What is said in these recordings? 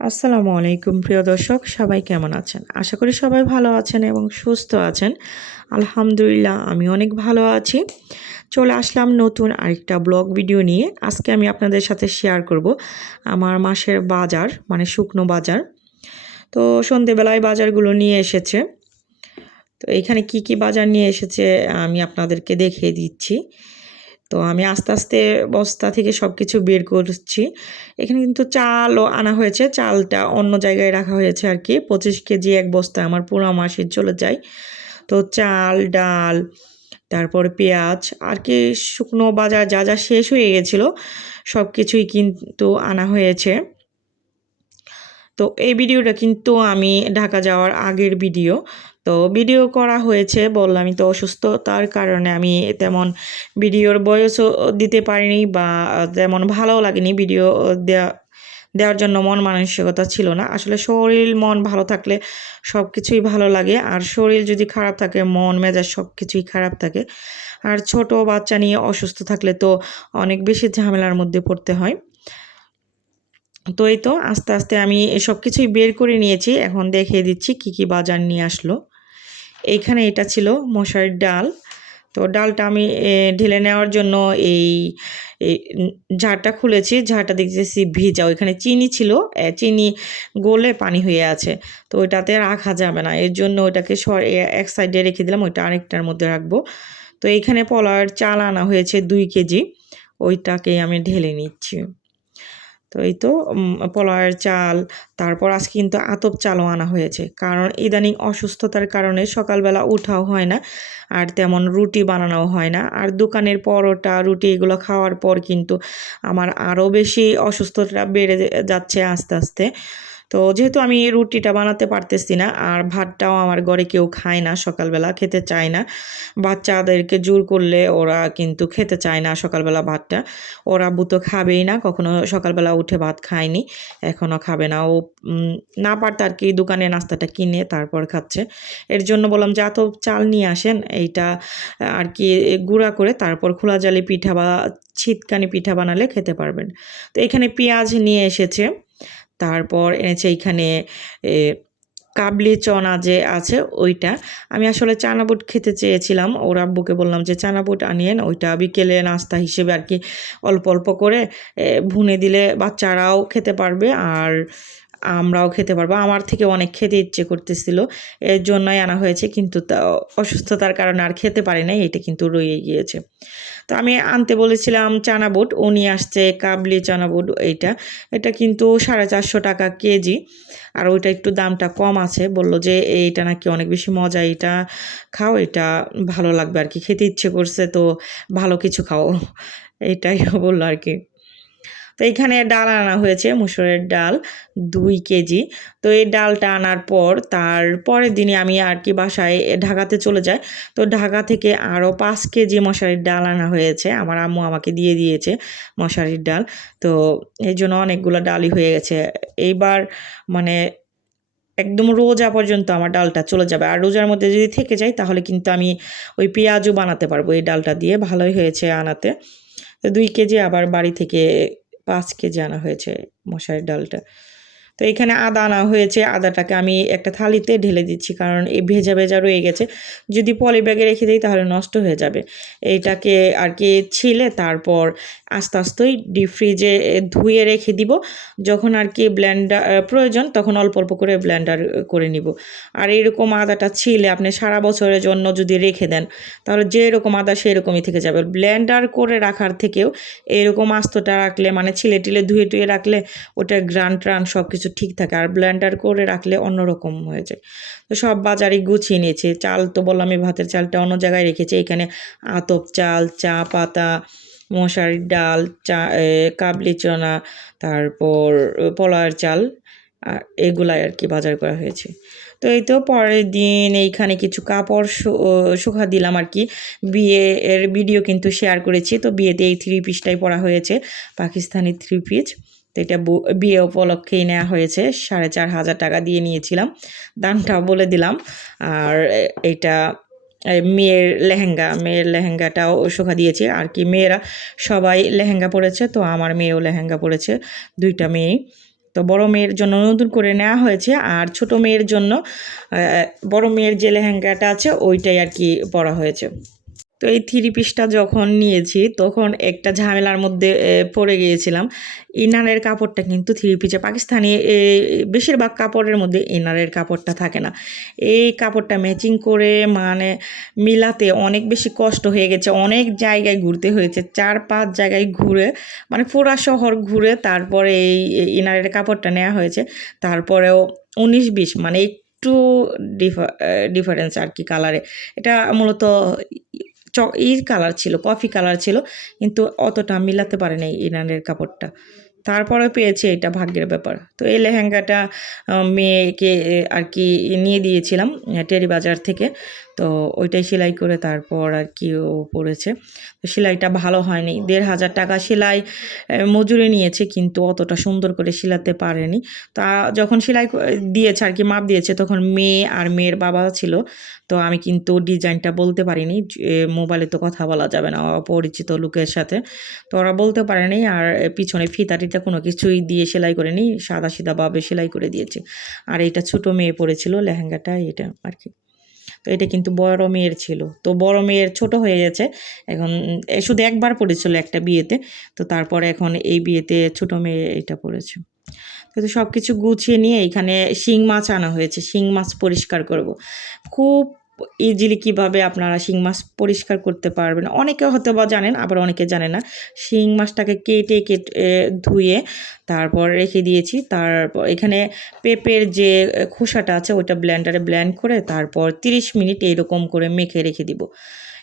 আসসালামু আলাইকুম, প্রিয় দর্শক। সবাই কেমন আছেন? আশা করি সবাই ভালো আছেন এবং সুস্থ আছেন। আলহামদুলিল্লাহ, আমি অনেক ভালো আছি। চলে আসলাম নতুন আরেকটা ব্লগ ভিডিও নিয়ে। আজকে আমি আপনাদের সাথে শেয়ার করব আমার মাসের বাজার মানে শুকনো বাজার। তো সন্ধেবেলায় বাজারগুলো নিয়ে এসেছে। তো এখানে কি কি বাজার নিয়ে এসেছে আমি আপনাদেরকে দেখিয়ে দিচ্ছি। তো আমি আস্তে আস্তে বস্তা থেকে সব কিছু বের করছি। এখানে কিন্তু চালও আনা হয়েছে, চালটা অন্য জায়গায় রাখা হয়েছে আর কি। পঁচিশ কেজি এক বস্তা আমার পুরো মাসে চলে যায়। তো চাল, ডাল, তারপর পেঁয়াজ আর কি শুকনো বাজার যা যা শেষ হয়ে গেছিল সব কিছুই কিন্তু আনা হয়েছে। তো এই ভিডিওটা কিন্তু আমি ঢাকা যাওয়ার আগের ভিডিও। তো ভিডিও করা হয়েছে, বললামই তো অসুস্থতার কারণে আমি তেমন ভিডিওর বয়সও দিতে পারিনি বা তেমন ভালোও লাগেনি। ভিডিও দেওয়া দেওয়ার জন্য মন মানসিকতা ছিল না। আসলে শরীর, মন ভালো থাকলে সব কিছুই ভালো লাগে। আর শরীর যদি খারাপ থাকে, মন, মেজাজ সব কিছুই খারাপ থাকে। আর ছোট বাচ্চা নিয়ে অসুস্থ থাকলে তো অনেক বেশি ঝামেলার মধ্যে পড়তে হয়। তো এই তো, আস্তে আস্তে আমি সব কিছুই বের করে নিয়েছি। এখন দেখিয়ে দিচ্ছি কি কি বাজার নিয়ে আসলো। এইখানে এটা ছিল মশারির ডাল। তো ডালটা আমি ঢেলে নেওয়ার জন্য এই ঝাড়টা খুলেছি। ঝাড়টা দেখতেছি ভিজা। ওইখানে চিনি ছিল। চিনি গলে পানি হয়ে আছে। তো ওইটাতে রাখা যাবে না। এর জন্য ওইটাকে এক সাইডে রেখে দিলাম। ওইটা আরেকটার মধ্যে রাখব। তো এইখানে পলার চাল আনা হয়েছে দুই কেজি। ওইটাকে আমি ঢেলে নিচ্ছি। তো এই তো পোলাওয়ের চাল, তারপর আজকে কিন্তু আতপ চালও আনা হয়েছে। কারণ ইদানিং অসুস্থতার কারণে সকালবেলা উঠাও হয় না, আর তেমন রুটি বানানো হয় না। আর দোকানের পরোটা, রুটি এগুলো খাওয়ার পর কিন্তু আমার আরও বেশি অসুস্থতা বেড়ে যাচ্ছে আস্তে আস্তে। তো যেহেতু আমি এই রুটিটা বানাতে পারতেছি না, আর ভাতটাও আমার ঘরে কেউ খায় না, সকালবেলা খেতে চায় না, বাচ্চাদেরকে জোর করলে ওরা কিন্তু খেতে চায় না সকালবেলা ভাতটা। ওরা বুতো খাবেই না, কখনো সকালবেলা উঠে ভাত খায়নি এখনও খাবে না। ও না পারতে আর কি দোকানে নাস্তাটা কিনে তারপর খাচ্ছে। এর জন্য বললাম যে এত চাল নিয়ে আসেন, এইটা আর কি গুঁড়া করে তারপর খোলা জালি পিঠা বা ছিটকানি পিঠা বানালে খেতে পারবেন। তো এখানে পেঁয়াজ নিয়ে এসেছে। তারপর এনেছে এইখানে কাবলি চনা যে আছে ওইটা। আমি আসলে চানাবুট খেতে চেয়েছিলাম, ওর আব্বুকে বললাম যে, চানাবুট আনিয়েন, ওইটা বিকেলে নাস্তা হিসেবে আর কি অল্প অল্প করে ভুনে দিলে বাচ্চারাও খেতে পারবে। আর আমরাও খেতে পারব। আমার থেকে অনেক খেতে ইচ্ছে করতেছিল, এর জন্যই আনা হয়েছে, কিন্তু অসুস্থতার কারণে আর খেতে পারি নাই, এটা কিন্তু রয়ে গিয়েছে। তো আমি আনতে বলেছিলাম চানা বুট নিয়ে আসছে কাবলি চানা বুট এইটা। এটা কিন্তু সাড়ে চারশো টাকা কেজি, আর ওইটা একটু দামটা কম আছে। বলল যে, এইটা নাকি অনেক বেশি মজা এটা খাও, এটা ভালো লাগবে আর কি খেতে ইচ্ছে করছে, তো ভালো কিছু খাও। এটাই বলল আর কি তো এখানে ডাল আনা হয়েছে, মুসুরের ডাল দুই কেজি। তো এই ডালটা আনার পর তার পরের দিনে আমি আর কি বাসায় ঢাকাতে চলে যাই। তো ঢাকা থেকে আরও পাঁচ কেজি মশারির ডাল আনা হয়েছে, আমার আম্মু আমাকে দিয়ে দিয়েছে মশারির ডাল। তো এই জন্য অনেকগুলো ডালই হয়ে গেছে। এইবার মানে একদম রোজা পর্যন্ত আমার ডালটা চলে যাবে। আর রোজার মধ্যে যদি থেকে যায় তাহলে কিন্তু আমি ওই পেঁয়াজও বানাতে পারব এই ডালটা দিয়ে। ভালোই হয়েছে আনাতে। তো দুই কেজি আবার বাড়ি থেকে পাঁচ কেজি আনা হয়েছে মশারির ডালটা। তো এখানে আদা আনা হয়েছে। আদাটাকে আমি একটা থালিতে ঢেলে দিচ্ছি কারণ এই ভেজা ভেজা রয়ে গেছে। যদি পলি ব্যাগে রেখে দিই তাহলে নষ্ট হয়ে যাবে। এইটাকে আর কি ছিলে তারপর আস্তে আস্তেই ডিপ ফ্রিজে ধুয়ে রেখে দিব। যখন আর কি ব্লেন্ডার প্রয়োজন তখন অল্প অল্প করে ব্লেন্ডার করে নিব। আর এরকম আদাটা ছিলে আপনি সারা বছরের জন্য যদি রেখে দেন তাহলে যে এরকম আদা সেরকমই থেকে যাবে। ব্লেন্ডার করে রাখার থেকেও এরকম আস্তটা রাখলে মানে ছিলে টিলে ধুয়ে টুয়ে রাখলে ওটা গ্রান ট্রান সব কিছু ঠিক থাকে আর ব্লেন্ডার করে রাখলে অন্যরকম হয়ে যায়। তো সব বাজারে গুছিয়ে নিয়েছে। চাল তো বললাম আমি ভাতের চালটা অন্য জায়গায় রেখেছি। এখানে আতপ চাল, চা পাতা মশারির ডাল, চা কাবলি চনা, তারপর পোলার চাল এগুলাই আর কি বাজার করা হয়েছে। তো এই তো পরের দিন এইখানে কিছু কাপড় শুকা দিলাম আর কি। বিয়ে এর ভিডিও কিন্তু শেয়ার করেছি। তো বিয়েতে এই থ্রি পিসটাই পরা হয়েছে। পাকিস্তানি থ্রি পিস তো এটা বিয়ে উপলক্ষেই নেওয়া হয়েছে। সাড়ে চার হাজার টাকা দিয়ে নিয়েছিলাম। দামটাও বলে দিলাম। আর এটা মেয়ের লেহেঙ্গা, মেয়ের লেহেঙ্গাটাও শোখা দিয়েছে। আর কি, মেয়েরা সবাই লেহেঙ্গা পরেছে, তো আমার মেয়েও লেহেঙ্গা পরেছে, দুইটা মেয়ে তো বড় মেয়ের জন্য নতুন করে নেওয়া হয়েছে। আর ছোট মেয়ের জন্য বড় মেয়ের যে লেহেঙ্গাটা আছে, ওইটাই আর কি পরা হয়েছে। তো এই থ্রি পিসটা যখন নিয়েছি, তখন একটা ঝামেলার মধ্যে পড়ে গিয়েছিলাম। ইনারের কাপড়টা কিন্তু থ্রি পিসে, পাকিস্তানি বেশিরভাগ কাপড়ের মধ্যে ইনারের কাপড়টা থাকে না। এই কাপড়টা ম্যাচিং করে মানে মিলাতে অনেক বেশি কষ্ট হয়ে গেছে। অনেক জায়গায় ঘুরতে হয়েছে, চার পাঁচ জায়গায় ঘুরে মানে পুরা শহর ঘুরে তারপরে এই ইনারের কাপড়টা নেওয়া হয়েছে। তারপরেও উনিশ বিশ মানে একটু ডিফারেন্স আর কি কালারে এটা মূলত চ এই কালার ছিল কফি কালার ছিল কিন্তু অতটা মিলাতে পারে নাই ইনানের কাপড়টা। তারপরে পেয়েছে এটা ভাগ্যের ব্যাপার। তো এই লেহেঙ্গাটা মেয়েকে আর কি নিয়ে দিয়েছিলাম টেরি বাজার থেকে। তো ওইটাই সেলাই করে তারপর আর কি ও পড়েছে তো সেলাইটা ভালো হয়নি। দেড় হাজার টাকা সেলাই মজুরি নিয়েছে, কিন্তু অতটা সুন্দর করে সেলাতে পারেনি। তা যখন সেলাই দিয়েছে, আর কি মাপ দিয়েছে, তখন মেয়ে আর মেয়ের বাবা ছিল। তো আমি কিন্তু ডিজাইনটা বলতে পারিনি মোবাইলে তো কথা বলা যাবে না, অপরিচিত লোকের সাথে। তো ওরা বলতে পারেনি, আর পিছনে ফিতাটিটা কোনো কিছুই দিয়ে সেলাই করেনি সাদা সিধাভাবে সেলাই করে দিয়েছে। আর এটা ছোট মেয়ে পড়েছিল লেহেঙ্গাটা এটা আর কি। তো এটা কিন্তু বড় মেয়ের ছিল। তো বড় মেয়ের ছোট হয়ে গেছে। এখন শুধু একবার পড়েছিল একটা বিয়েতে। তো তারপরে এখন এই বিয়েতে ছোট মেয়ে এটা পড়েছে কিন্তু সব কিছু গুছিয়ে নিয়ে এখানে শিং মাছ আনা হয়েছে। শিং মাছ পরিষ্কার করব। খুব ইজিলি কীভাবে আপনারা শিং মাছ পরিষ্কার করতে পারবেন? অনেকে হয়তো বা জানেন, আবার অনেকে জানে না। শিং মাছটাকে কেটে কেটে, ধুয়ে তারপর রেখে দিয়েছি। তারপর এখানে পেঁপের যে খোসাটা আছে ওটা ব্ল্যান্ডারে ব্ল্যান্ড করে তারপর 30 মিনিট এরকম করে মেখে রেখে দিব।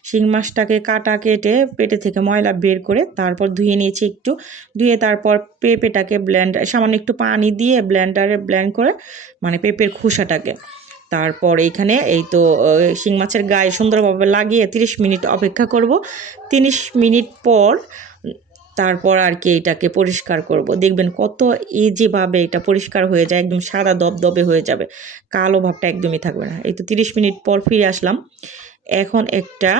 শিং মাছটাকে কাটা, কেটে পেটে থেকে ময়লা বের করে তারপর ধুয়ে নিয়েছি একটু। ধুয়ে তারপর পেঁপেটাকে ব্লেন্ড সামান্য একটু পানি দিয়ে ব্ল্যান্ডারে ব্লেন্ড করে মানে পেঁপের খোসাটাকে। তারপর এখানে এই তো শিং মাছের গায়ে সুন্দরভাবে লাগিয়ে 30 মিনিট অপেক্ষা করব। 30 মিনিট পর তারপর আর কি এটাকে পরিষ্কার করব। দেখবেন কত ইজিভাবে এটা পরিষ্কার হয়ে যায়, একদম সাদা দবদবে হয়ে যাবে। কালো ভাবটা একদমই থাকবে না। এই তো 30 মিনিট পর ফিরে আসলাম। এখন একটা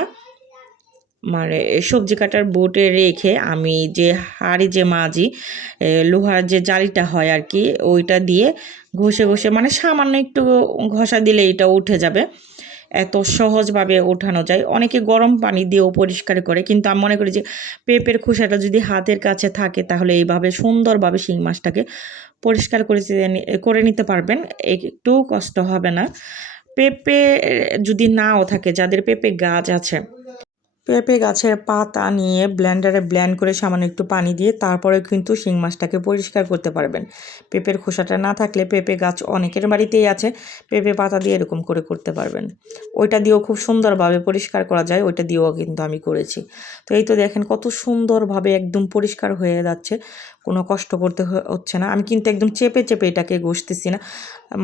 মানে সবজি কাটার বোটে রেখে আমি যে হাড়ি যে মাজি লোহার যে জালিটা হয় আর কি ওইটা দিয়ে ঘষে ঘষে মানে সামান্য একটু ঘষা দিলে এটা উঠে যাবে। এত সহজভাবে ওঠানো যায়। অনেকে গরম পানি দিয়েও পরিষ্কার করে, কিন্তু আমি মনে করি যে পেঁপের খোসাটা যদি হাতের কাছে থাকে, তাহলে এইভাবে সুন্দরভাবে শিং মাছটাকে পরিষ্কার করে করে নিতে পারবেন। একটু কষ্ট হবে না। পেঁপে যদি নাও থাকে, যাদের পেঁপে গাছ আছে পেঁপে গাছের পাতা নিয়ে ব্ল্যান্ডারে ব্ল্যান্ড করে সামান্য একটু পানি দিয়ে তারপরে কিন্তু শিং মাছটাকে পরিষ্কার করতে পারবেন। পেঁপের খোসাটা না থাকলে পেঁপে গাছ অনেকের বাড়িতেই আছে, পেঁপে পাতা দিয়ে এরকম করে করতে পারবেন। ওইটা দিয়েও খুব সুন্দরভাবে পরিষ্কার করা যায়, ওইটা দিয়েও কিন্তু আমি করেছি। তো এই তো দেখেন কত সুন্দরভাবে একদম পরিষ্কার হয়ে যাচ্ছে। কোনো কষ্ট করতে হচ্ছে না। আমি কিন্তু একদম চেপে চেপে এটাকে ঘষতেছি না।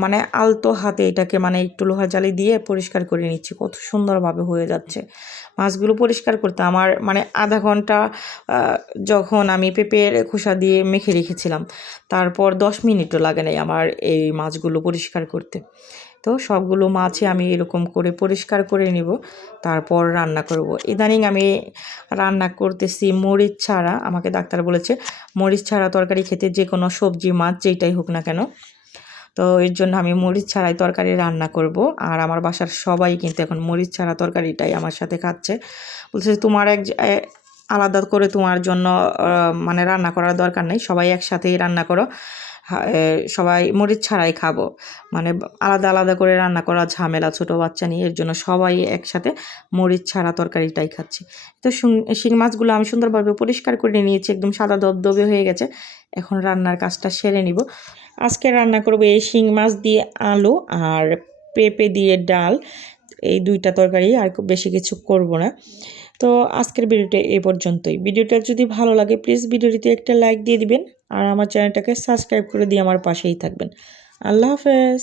মানে আলতো হাতে এটাকে মানে একটু লোহা জালি দিয়ে পরিষ্কার করে নিচ্ছি। কত সুন্দরভাবে হয়ে যাচ্ছে। মাছগুলো পরিষ্কার করতে আমার মানে আধা ঘণ্টা যখন আমি পেঁপের খোসা দিয়ে মেখে রেখেছিলাম, তারপর দশ মিনিটও লাগে নাই আমার এই মাছগুলো পরিষ্কার করতে। তো সবগুলো মাছই আমি এরকম করে পরিষ্কার করে নিব। তারপর রান্না করব। ইদানিং আমি রান্না করতেছি মরিচ ছাড়া। আমাকে ডাক্তার বলেছে, মরিচ ছাড়া তরকারি খেতে যে কোনো সবজি, মাছ যেইটাই হোক না কেন। তো এর জন্য আমি মরিচ ছাড়াই তরকারি রান্না করব। আর আমার বাসার সবাই কিন্তু এখন মরিচ ছাড়া তরকারিটাই আমার সাথে খাচ্ছে। বলছে, তোমার এক আলাদা করে তোমার জন্য মানে রান্না করার দরকার নেই। সবাই একসাথেই রান্না করো। সবাই মরিচ ছাড়াই খাব। মানে আলাদা আলাদা করে রান্না করা ঝামেলা, ছোট বাচ্চা নিয়ে, এর জন্য সবাই একসাথে মরিচ ছাড়া তরকারিটাই খাচ্ছি। তো শুং- মাছগুলো আমি সুন্দরভাবে পরিষ্কার করে নিয়েছি, একদম সাদা দবদবে হয়ে গেছে। এখন রান্নার কাজটা সেরে নিব। আজকে রান্না করব এই শিং মাছ দিয়ে আলু আর পেঁপে দিয়ে ডাল। এই দুইটা তরকারি আর বেশি কিছু করব না। তো আজকের ভিডিওটা এ পর্যন্তই। ভিডিওটা যদি ভালো লাগে, প্লিজ ভিডিওটিতে একটা লাইক দিয়ে দিবেন। আর আমার চ্যানেলটাকে সাবস্ক্রাইব করে দিয়ে আমার পাশেই থাকবেন। আল্লাহ হাফেজ।